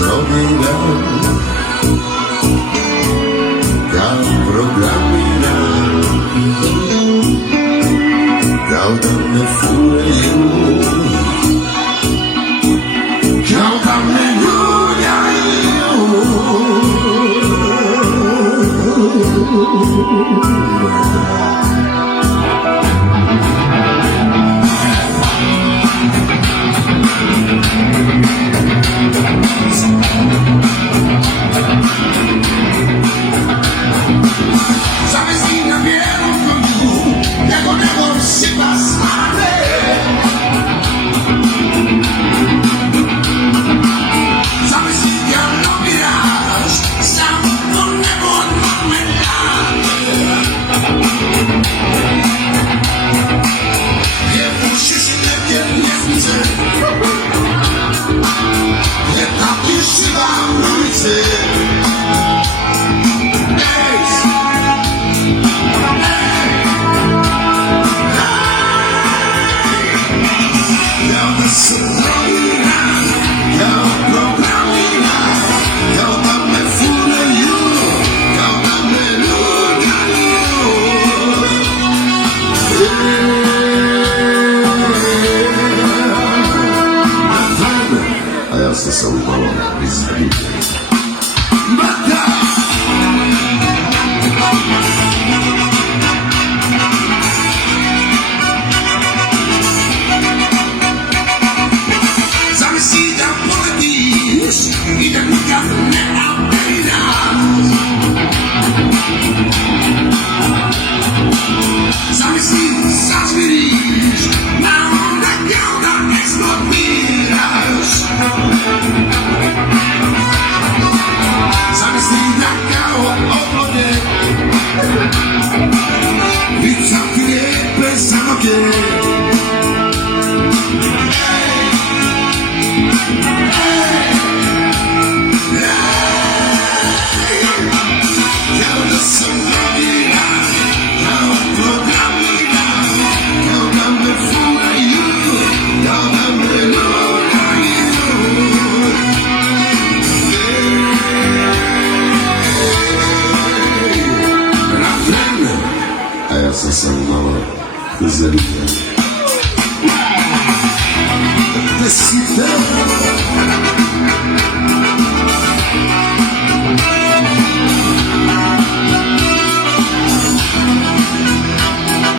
robiram, kao programiram, kao da me fureju, kao da me ljuljaju. Zamisli na bielą koniu, jak odległą sypa smadę. Zamisli diablo miraż, sam do niebo od marmelady. Nie musisz nie widzę, nie ta piszywa ulicy. A ja se sam malo izvidim. Zamisli da poletiš i da nikad ne apeliraš. Zamisli zazviriš, na onda kao da eksplodiraš. Zamisli da kao oblode lica ti lijepe za noge. Kao da sam robiran, kao programiran, kao da me furaju, kao da me ljuljaju. Refren, a ja sam sam malo zelijan. Desite